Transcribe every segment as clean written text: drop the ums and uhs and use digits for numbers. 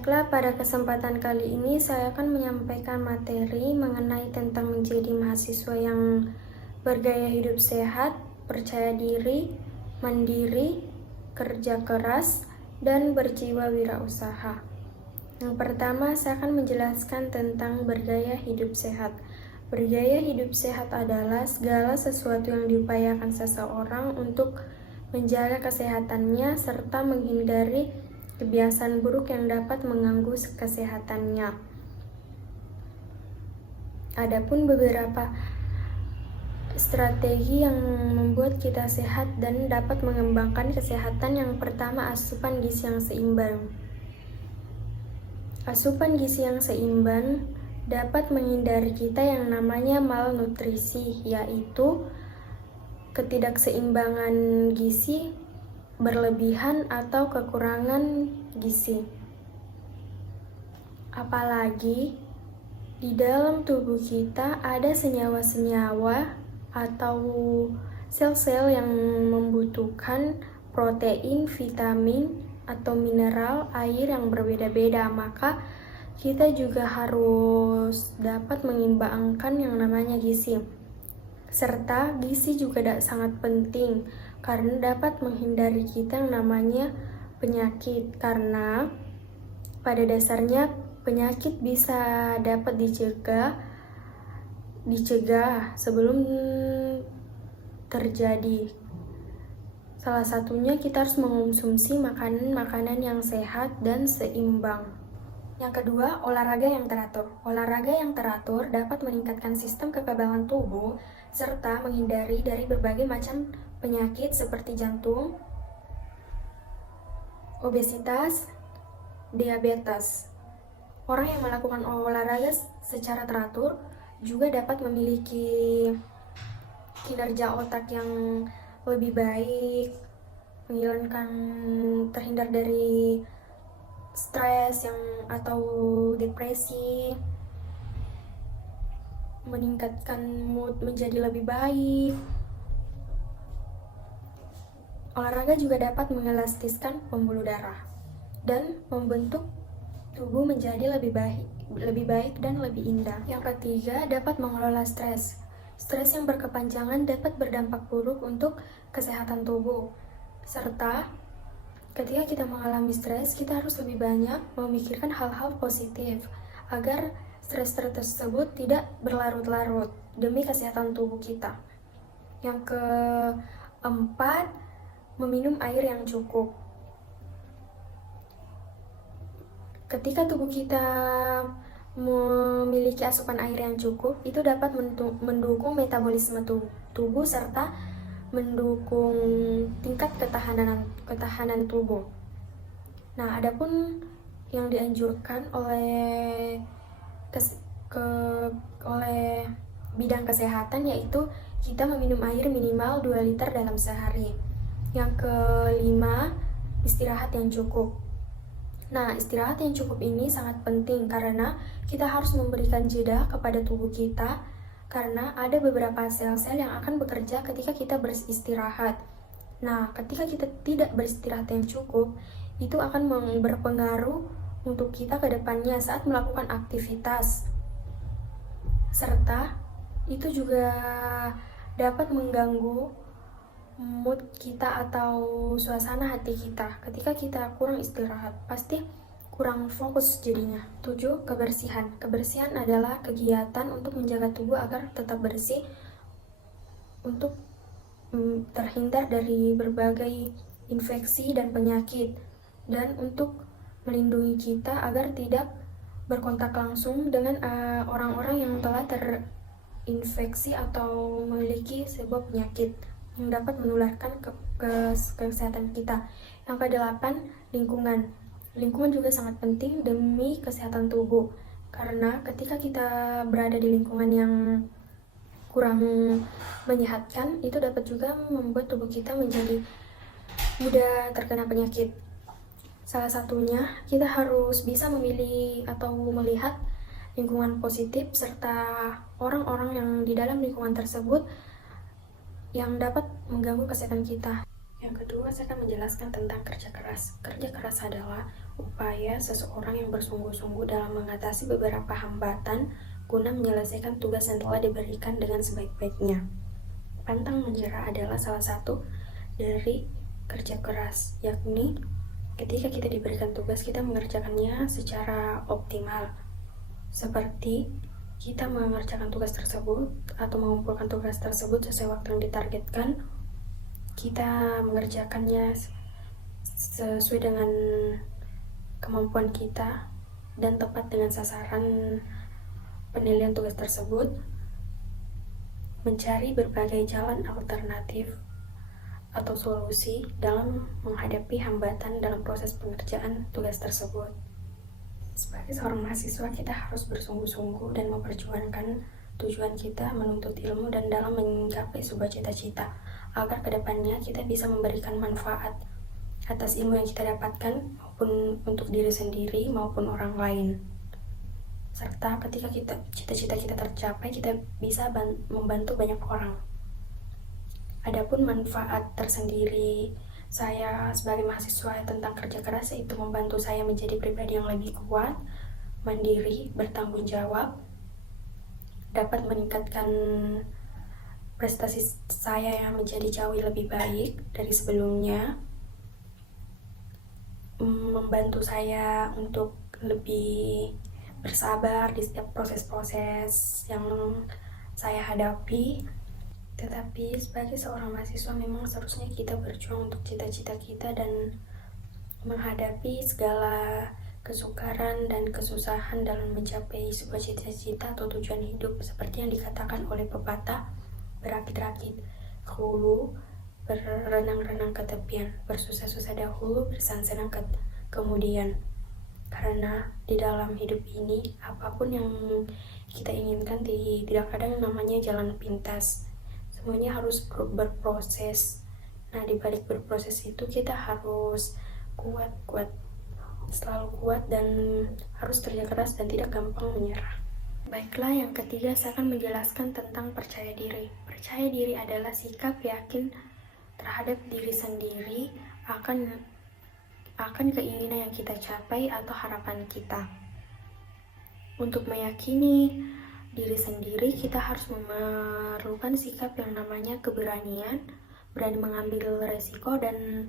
Baiklah, pada kesempatan kali ini saya akan menyampaikan materi mengenai tentang menjadi mahasiswa yang bergaya hidup sehat, percaya diri, mandiri, kerja keras, dan berjiwa wirausaha. Yang pertama, saya akan menjelaskan tentang bergaya hidup sehat. Bergaya hidup sehat adalah segala sesuatu yang diupayakan seseorang untuk menjaga kesehatannya serta menghindari kebiasaan buruk yang dapat mengganggu kesehatannya. Adapun beberapa strategi yang membuat kita sehat dan dapat mengembangkan kesehatan. Yang pertama, asupan gizi yang seimbang. Asupan gizi yang seimbang dapat menghindari kita yang namanya malnutrisi, yaitu ketidakseimbangan gizi, berlebihan atau kekurangan gizi. Apalagi di dalam tubuh kita ada senyawa-senyawa atau sel-sel yang membutuhkan protein, vitamin, atau mineral, air yang berbeda-beda. Maka kita juga harus dapat menyeimbangkan yang namanya gizi. Serta gizi juga sangat penting karena dapat menghindari kita yang namanya penyakit. Karena pada dasarnya penyakit bisa dapat dicegah sebelum terjadi. Salah satunya kita harus mengonsumsi makanan-makanan yang sehat dan seimbang. Yang kedua, olahraga yang teratur. Olahraga yang teratur dapat meningkatkan sistem kekebalan tubuh serta menghindari dari berbagai macam penyakit seperti jantung, obesitas, diabetes. Orang yang melakukan olahraga secara teratur juga dapat memiliki kinerja otak yang lebih baik, terhindar dari stres atau depresi, meningkatkan mood menjadi lebih baik. Olahraga juga dapat mengelastiskan pembuluh darah dan membentuk tubuh menjadi lebih baik dan lebih indah. Yang ketiga, dapat mengelola stres. Stres yang berkepanjangan dapat berdampak buruk untuk kesehatan tubuh. Serta ketika kita mengalami stres, kita harus lebih banyak memikirkan hal-hal positif agar stres tersebut tidak berlarut-larut demi kesehatan tubuh kita. Yang keempat, meminum air yang cukup. Ketika tubuh kita memiliki asupan air yang cukup, itu dapat mendukung metabolisme tubuh serta mendukung tingkat ketahanan tubuh. Nah, adapun yang dianjurkan oleh bidang kesehatan yaitu kita meminum air minimal 2 liter dalam sehari. Yang kelima, istirahat yang cukup. Nah, istirahat yang cukup ini sangat penting karena kita harus memberikan jeda kepada tubuh kita karena ada beberapa sel-sel yang akan bekerja ketika kita beristirahat. Nah, ketika kita tidak beristirahat yang cukup, itu akan berpengaruh untuk kita ke depannya saat melakukan aktivitas. Serta itu juga dapat mengganggu mood kita atau suasana hati kita. Ketika kita kurang istirahat, pasti kurang fokus jadinya. 7. Kebersihan. Kebersihan adalah kegiatan untuk menjaga tubuh agar tetap bersih untuk terhindar dari berbagai infeksi dan penyakit dan untuk melindungi kita agar tidak berkontak langsung dengan orang-orang yang telah terinfeksi atau memiliki sebuah penyakit yang dapat menularkan ke kesehatan kita. Yang ke-8, lingkungan. Lingkungan juga sangat penting demi kesehatan tubuh karena ketika kita berada di lingkungan yang kurang menyehatkan, itu dapat juga membuat tubuh kita menjadi mudah terkena penyakit. Salah satunya, kita harus bisa memilih atau melihat lingkungan positif serta orang-orang yang di dalam lingkungan tersebut yang dapat mengganggu kesehatan kita. Yang Yang kedua, saya akan menjelaskan tentang kerja keras. Kerja keras adalah upaya seseorang yang bersungguh-sungguh dalam mengatasi beberapa hambatan guna menyelesaikan tugas yang telah diberikan dengan sebaik-baiknya. Pantang menyerah adalah salah satu dari kerja keras, yakni ketika kita diberikan tugas, kita mengerjakannya secara optimal. Seperti kita mengerjakan tugas tersebut atau mengumpulkan tugas tersebut sesuai waktu yang ditargetkan, kita mengerjakannya sesuai dengan kemampuan kita dan tepat dengan sasaran penilaian tugas tersebut, mencari berbagai jalan alternatif atau solusi dalam menghadapi hambatan dalam proses pengerjaan tugas tersebut. Sebagai seorang mahasiswa, kita harus bersungguh-sungguh dan memperjuangkan tujuan kita menuntut ilmu dan dalam mencapai sebuah cita-cita, agar kedepannya kita bisa memberikan manfaat atas ilmu yang kita dapatkan maupun untuk diri sendiri maupun orang lain. Serta ketika cita-cita kita tercapai, kita bisa membantu banyak orang. Adapun manfaat tersendiri saya sebagai mahasiswa tentang kerja keras, yaitu membantu saya menjadi pribadi yang lebih kuat, mandiri, bertanggung jawab, dapat meningkatkan prestasi saya yang menjadi jauh lebih baik dari sebelumnya, membantu saya untuk lebih bersabar di setiap proses-proses yang saya hadapi. Tetapi sebagai seorang mahasiswa memang seharusnya kita berjuang untuk cita-cita kita dan menghadapi segala kesukaran dan kesusahan dalam mencapai sebuah cita-cita atau tujuan hidup, seperti yang dikatakan oleh pepatah, berakit-rakit hulu, berenang-renang ke tepian, bersusah-susah dahulu, bersenang-senang kemudian. Karena di dalam hidup ini, apapun yang kita inginkan tidak ada yang namanya jalan pintas. Semuanya harus berproses. Nah, di balik berproses itu kita harus kuat, selalu kuat, dan harus kerja keras dan tidak gampang menyerah. Baiklah, yang ketiga saya akan menjelaskan tentang percaya diri. Percaya diri adalah sikap yakin terhadap diri sendiri akan keinginan yang kita capai atau harapan kita. Untuk meyakini diri sendiri, kita harus memerlukan sikap yang namanya keberanian, berani mengambil resiko, dan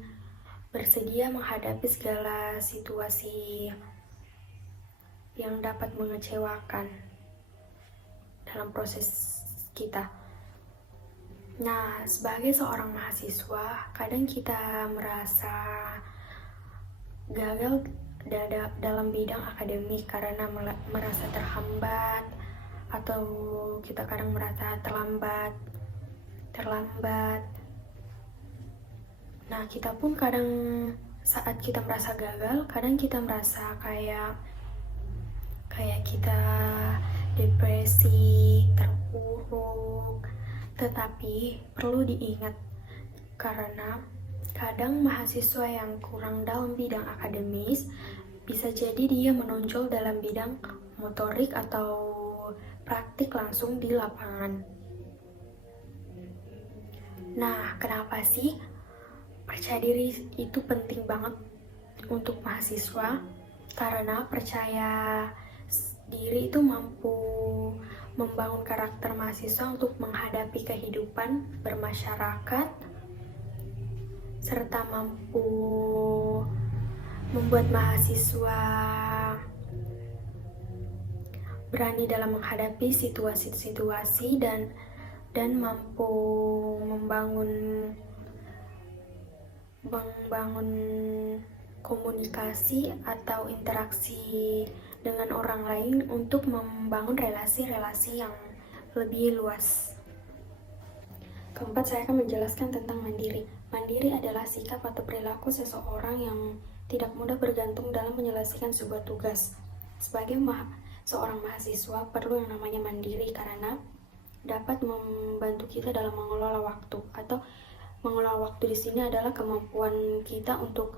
bersedia menghadapi segala situasi yang dapat mengecewakan dalam proses kita. Nah, sebagai seorang mahasiswa, kadang kita merasa gagal dalam bidang akademik karena merasa terhambat, atau kita kadang merasa terlambat. Nah, kita pun kadang saat kita merasa gagal, kadang kita merasa kayak kita depresi, terpuruk. Tetapi perlu diingat, karena kadang mahasiswa yang kurang dalam bidang akademis bisa jadi dia menonjol dalam bidang motorik atau praktik langsung di lapangan. Nah, kenapa sih percaya diri itu penting banget untuk mahasiswa? Karena percaya diri itu mampu membangun karakter mahasiswa untuk menghadapi kehidupan bermasyarakat, serta mampu membuat mahasiswa berani dalam menghadapi situasi-situasi dan mampu membangun komunikasi atau interaksi dengan orang lain untuk membangun relasi-relasi yang lebih luas. Keempat, saya akan menjelaskan tentang mandiri. Mandiri adalah sikap atau perilaku seseorang yang tidak mudah bergantung dalam menyelesaikan sebuah tugas. Sebagai seorang mahasiswa perlu yang namanya mandiri, karena dapat membantu kita dalam mengelola waktu, atau mengelola waktu di sini adalah kemampuan kita untuk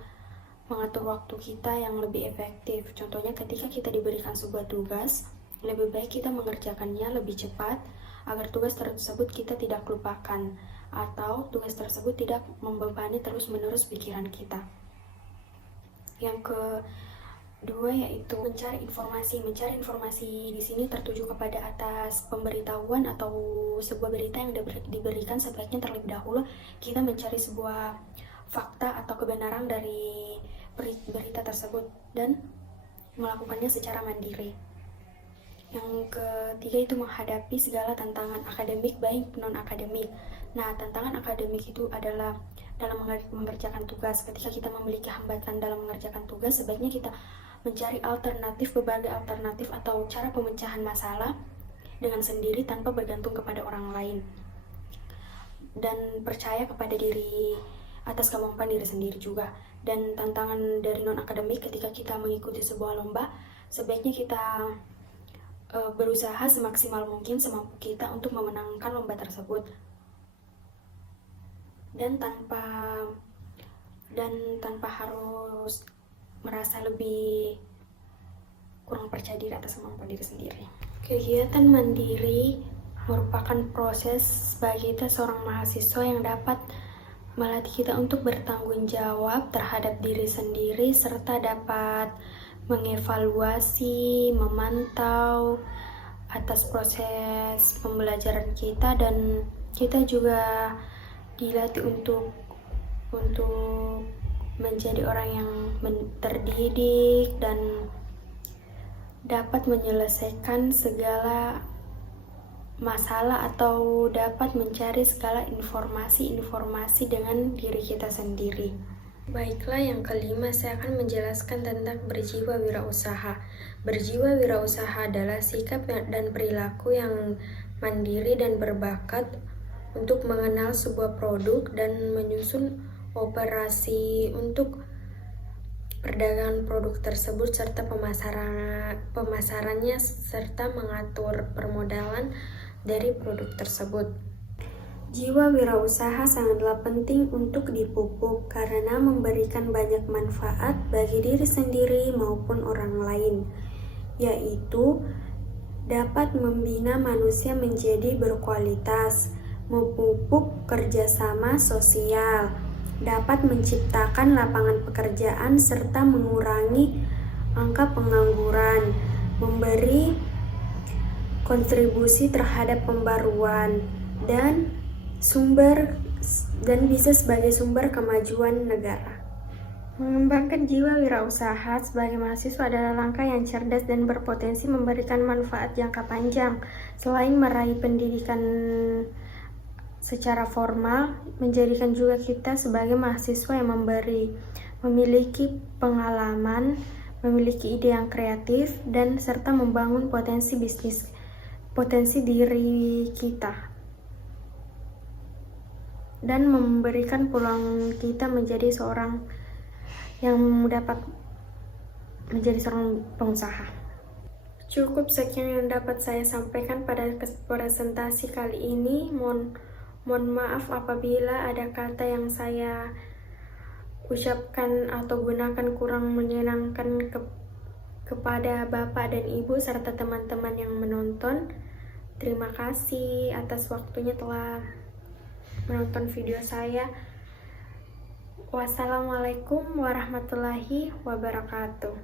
mengatur waktu kita yang lebih efektif. Contohnya ketika kita diberikan sebuah tugas, lebih baik kita mengerjakannya lebih cepat agar tugas tersebut kita tidak lupakan, atau tugas tersebut tidak membebani terus-menerus pikiran kita. Yang kedua yaitu mencari informasi. Mencari informasi di sini tertuju kepada atas pemberitahuan atau sebuah berita yang diberikan. Sebaiknya terlebih dahulu kita mencari sebuah fakta atau kebenaran dari berita tersebut dan melakukannya secara mandiri. Yang ketiga itu menghadapi segala tantangan akademik baik non-akademik. Nah, tantangan akademik itu adalah dalam mengerjakan tugas. Ketika kita memiliki hambatan dalam mengerjakan tugas, sebaiknya kita mencari berbagai alternatif atau cara pemecahan masalah dengan sendiri tanpa bergantung kepada orang lain. Dan percaya kepada atas kemampuan diri sendiri juga. Dan tantangan dari non-akademik ketika kita mengikuti sebuah lomba, sebaiknya kita berusaha semaksimal mungkin semampu kita untuk memenangkan lomba tersebut dan tanpa harus merasa lebih kurang percaya diri atas kemampuan diri sendiri. Kegiatan mandiri merupakan proses bagi kita seorang mahasiswa yang dapat melatih kita untuk bertanggung jawab terhadap diri sendiri serta dapat mengevaluasi, memantau atas proses pembelajaran kita, dan kita juga dilatih untuk menjadi orang yang terdidik dan dapat menyelesaikan segala masalah atau dapat mencari segala informasi dengan diri kita sendiri. Baiklah, yang kelima saya akan menjelaskan tentang berjiwa wirausaha. Berjiwa wirausaha adalah sikap dan perilaku yang mandiri dan berbakat untuk mengenal sebuah produk dan menyusun operasi untuk perdagangan produk tersebut serta pemasarannya serta mengatur permodalan dari produk tersebut. Jiwa wirausaha sangatlah penting untuk dipupuk karena memberikan banyak manfaat bagi diri sendiri maupun orang lain, yaitu dapat membina manusia menjadi berkualitas, memupuk kerjasama sosial, dapat menciptakan lapangan pekerjaan serta mengurangi angka pengangguran, memberi kontribusi terhadap pembaruan, dan bisa sebagai sumber kemajuan negara. Mengembangkan jiwa wirausaha sebagai mahasiswa adalah langkah yang cerdas dan berpotensi memberikan manfaat jangka panjang. Selain meraih pendidikan secara formal, menjadikan juga kita sebagai mahasiswa yang memiliki pengalaman, memiliki ide yang kreatif, dan serta membangun potensi diri kita, dan memberikan peluang kita menjadi seorang yang dapat menjadi seorang pengusaha. Cukup sekian yang dapat saya sampaikan pada presentasi kali ini. Mohon maaf apabila ada kata yang saya ucapkan atau gunakan kurang menyenangkan kepada Bapak dan Ibu serta teman-teman yang menonton. Terima kasih atas waktunya telah menonton video saya. Wassalamualaikum warahmatullahi wabarakatuh.